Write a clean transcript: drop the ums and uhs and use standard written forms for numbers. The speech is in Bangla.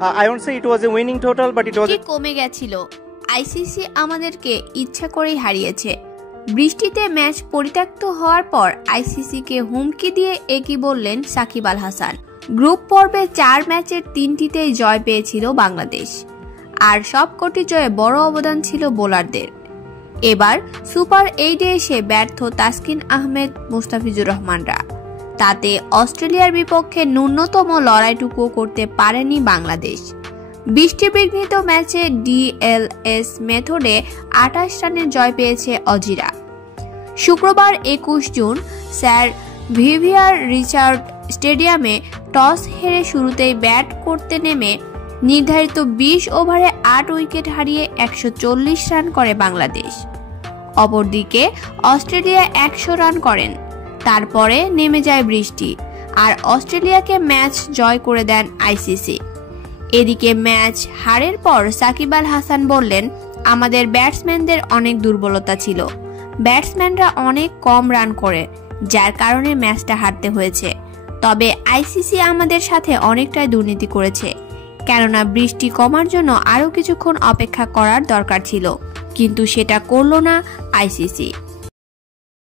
I won't say it was a winning total, but it was কমে গেছিল। আইসিসি আমাদেরকে ইচ্ছা করেই হারিয়েছে। বৃষ্টিতে ম্যাচ পরিত্যক্ত হওয়ার পর আইসিসিকে হুমকি দিয়ে একই বললেন সাকিব আল হাসান। গ্রুপ পর্বে 4 ম্যাচের 3টিতেই জয় পেয়েছিল বাংলাদেশ, আর সবকটি জয়ে বড় অবদান ছিল বোলারদের। এবার সুপার 8-এ এসে ব্যর্থ তাসকিন আহমেদ, মুস্তাফিজুর রহমানরা। তাতে অস্ট্রেলিয়ার বিপক্ষে ন্যূনতম লড়াইটুকু করতে পারেনি বাংলাদেশ। বৃষ্টিবিঘ্নিত ম্যাচে ডিএলএস মেথডে 28 রানে জয় পেয়েছে অজিরা। শুক্রবার 21 জুন স্যার ভিভিয়ার রিচার্ড স্টেডিয়ামে টস হেরে শুরুতেই ব্যাট করতে নেমে নির্ধারিত 20 ওভারে 8 উইকেট হারিয়ে 140 রান করে বাংলাদেশ। অপরদিকে অস্ট্রেলিয়া 100 রান করেন। তারপরে নেমে যায় বৃষ্টি, আর অস্ট্রেলিয়াকে ম্যাচ জয় করে দেন আইসিসি। এদিকে ম্যাচ হারের পর সাকিব আল হাসান বললেন, আমাদের ব্যাটসম্যানদের অনেক দুর্বলতা ছিল। ব্যাটসম্যানরা অনেক কম রান করে, যার কারণে ম্যাচটা হারতে হয়েছে। তবে আইসিসি আমাদের সাথে অনেকটাই দুর্নীতি করেছে, কেননা বৃষ্টি কমার জন্য আরও কিছুক্ষণ অপেক্ষা করার দরকার ছিল, কিন্তু সেটা করল না আইসিসি।